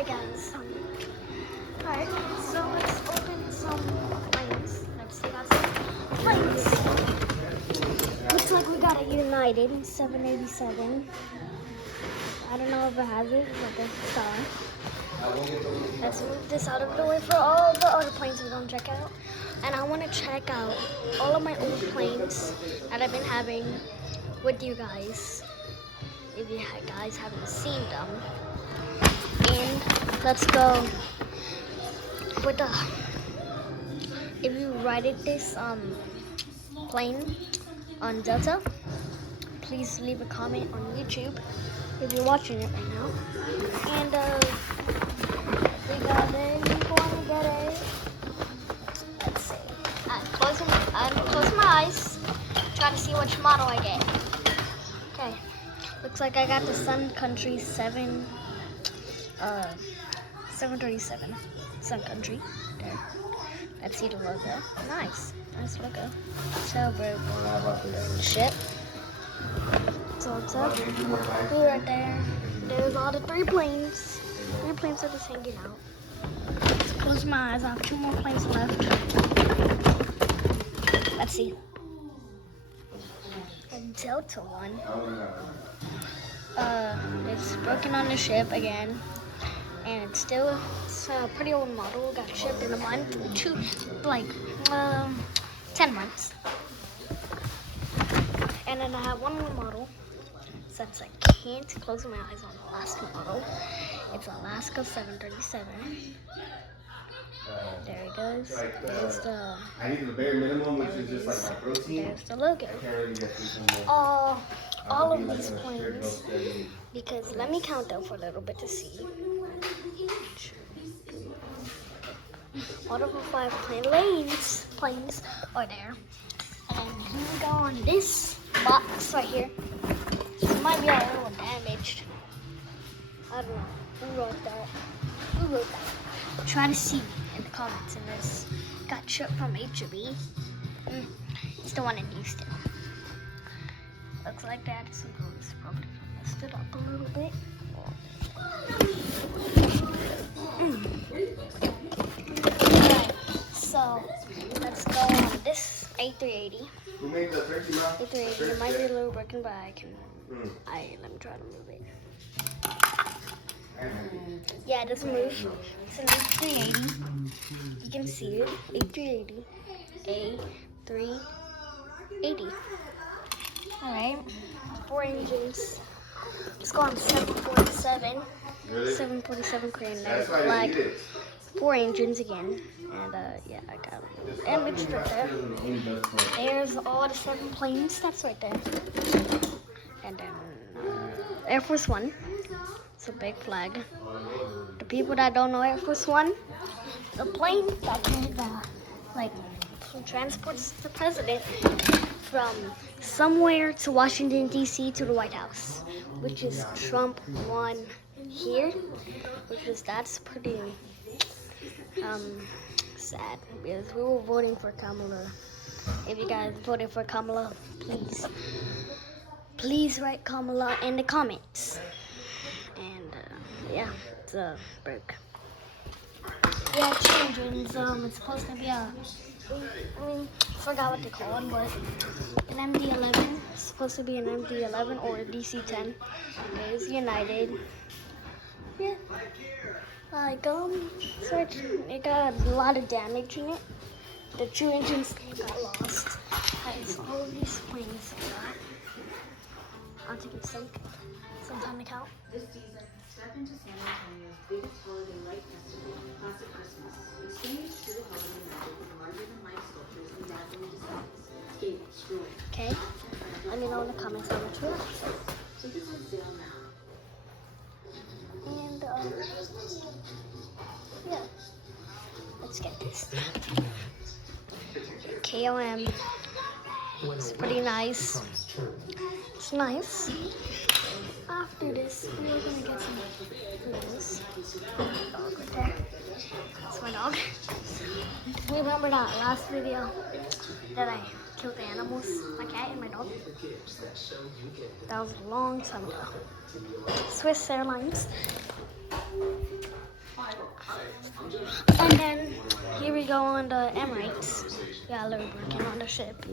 Alright guys, alright, so let's open some planes. Let's see, got some planes. Looks like we got a United 787. I don't know if it has it, but there's a star. Let's move this out of the way for all the other planes we're gonna check out. And I wanna check out all of my old planes that I've been having with you guys. If you guys haven't seen them. And let's go with the, if you rided this plane on Delta, please leave a comment on YouTube if you're watching it right now. And we got it, you wanna get it. Let's see. I'm closing my eyes, try to see which model I get. Okay. Looks like I got the Sun Country 737. Sun Country. There. Let's see the logo. Nice logo. Sailboat ship. So what's up? We're right there. There's all the three planes. Three planes are just hanging out. Let's close my eyes. I have two more planes left. Let's see. A Delta one. It's broken on the ship again, and it's a pretty old model. Got shipped in a month, 10 months. And then I have one more model, since I can't close my eyes on the last model. It's Alaska 737. There it goes. There's the. I need the bare minimum, which is just like my protein. There's the logo. All of these planes, because let me count them for a little bit to see. All of the 5 planes are there. And here we go on this box right here. It might be a little damaged. I don't know. Who wrote that? Try to see in the comments in this. Got shipped from HB. It's the one in Houston. Looks like that. It's probably messed it up a little bit. Alright, so let's go on this A380. Who made the turkey, bro? A380. It might be a little broken, but let me try to move it. Yeah, it doesn't move. It's an A380. You can see it. A380. A380. Alright, 4 engines. Let's go on 747. Really? 747 Korean flag. 4 engines again. And yeah, I got it. And it's right there. There's all the 7 planes. That's right there. And then Air Force One. It's a big flag. The people that don't know Air Force One, the plane that transports the president from somewhere to Washington, D.C. to the White House, which is Trump won here, that's pretty sad, because we were voting for Kamala. If you guys voted for Kamala, please write Kamala in the comments. And yeah, it's broke. Yeah, engines. It's supposed to be I forgot what they call it, but an MD-11. It's supposed to be an MD-11 or a DC-10. It's United. Yeah. It got a lot of damage in it. The 2 engines got lost. That's all of these planes got. I'll take it some time to count. This season, step into San Antonio's biggest holiday light festival, Classic Christmas. Experience true holiday magic with larger-than-life sculptures and dazzling designs. Skate, stroll. Okay. Let me know in the comments how much you like. So this is sale now. And yeah, let's get this. KOM. It's pretty nice. It's nice. After this, we're gonna get some clothes. Dog right there. That's my dog. Remember that last video that I killed the animals, my cat and my dog? That was a long time ago. Swiss Airlines. And then here we go on the Emirates. Yeah, a little working on the ship.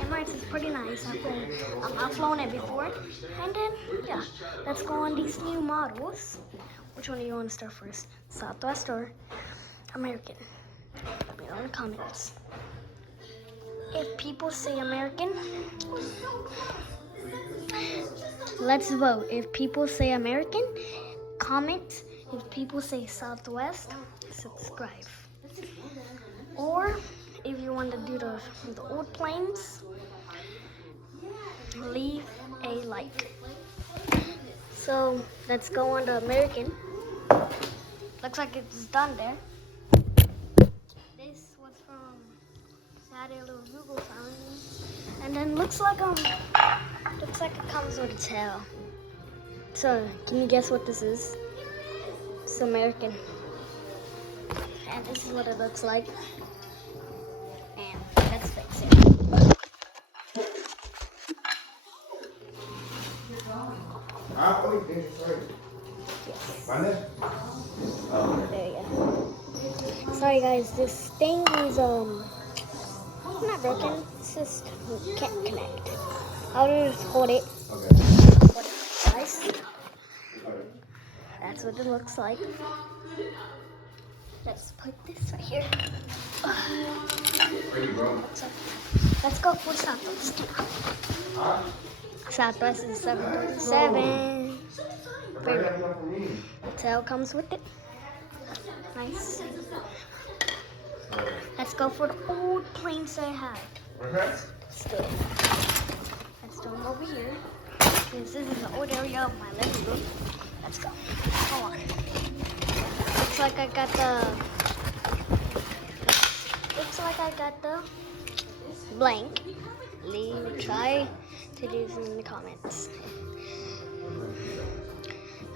Emirates is pretty nice. I've flown it before. And then, yeah, let's go on these new models. Which one do you want to start first? Southwest or American? Let me know in the comments. If people say American, let's vote. If people say American, comment. If people say Southwest, subscribe. Or if you want to do the old planes, leave a like. So let's go on to American. Looks like it's done there. This was from Saturday little Google found me. And then looks like it comes with a tail. So can you guess what this is? It's American. And this is what it looks like. And let's fix it. There you go. Sorry guys, this thing is not broken. It's just can't connect. I'll just hold it. Okay. Hold it, guys. That's what it looks like. Let's put this right here. Where you going? Let's go for Southwest. Southwest is 737. The tail comes with it. Nice. Let's go for the old planes I had. Let's do them over here. This is the old area of my living room. Let's go. Hold on. Looks like I got the blank. Try to do this in the comments.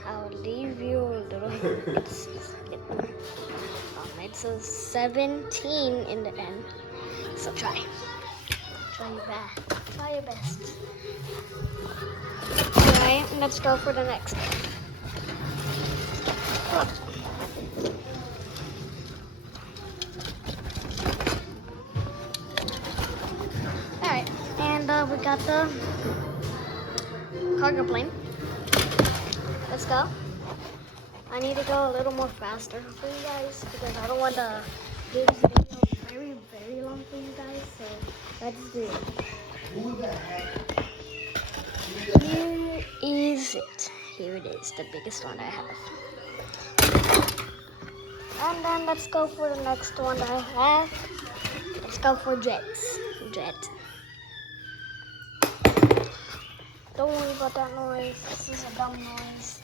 I'll leave you a little hints. It says 17 in the end. So try your best. Alright, let's go for the next one. Alright, and we got the cargo plane. Let's go. I need to go a little more faster for you guys because I don't want to do this video very, very long for you guys. So let's do it. Here is it. Here it is, the biggest one I have. And then let's go for the next one that I have. Let's go for jets. Jet. Don't worry about that noise. This is a dumb noise.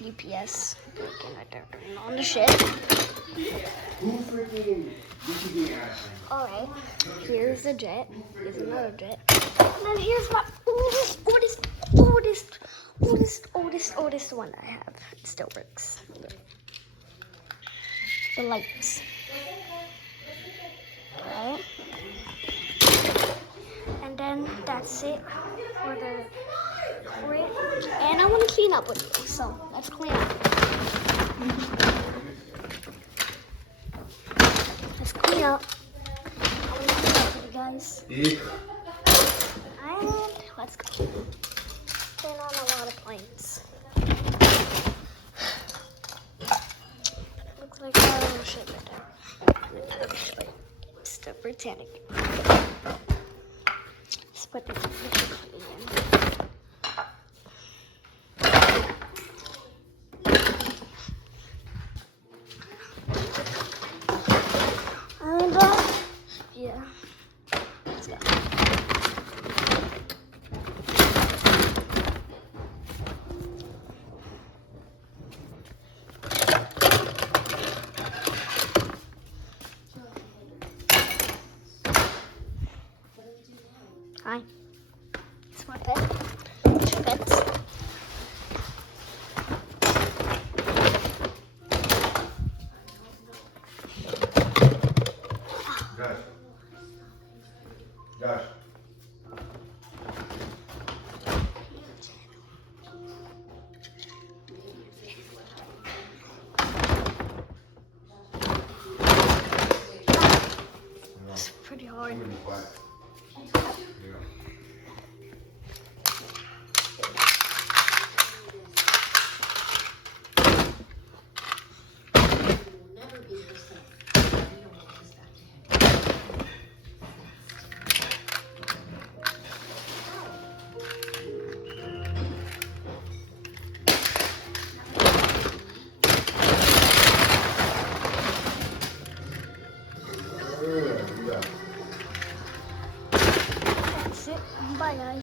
UPS working right there on the ship. Alright, here's the jet. Here's another jet. And then here's my oldest one I have. It still works. The lights. Alright. And then that's it for it. And I want to clean up with you, so let's clean up. Let's clean up. I want to clean up with you guys. And let's go. Clean on a lot of planes. Looks like a little ship right there. It's the Britannic. Let's put this in. Yeah, let's go. Hi. bored. I'm gonna be quiet. Yeah. He will never be the same. We don't want this back to him. Yeah. That's it. Bye, guys.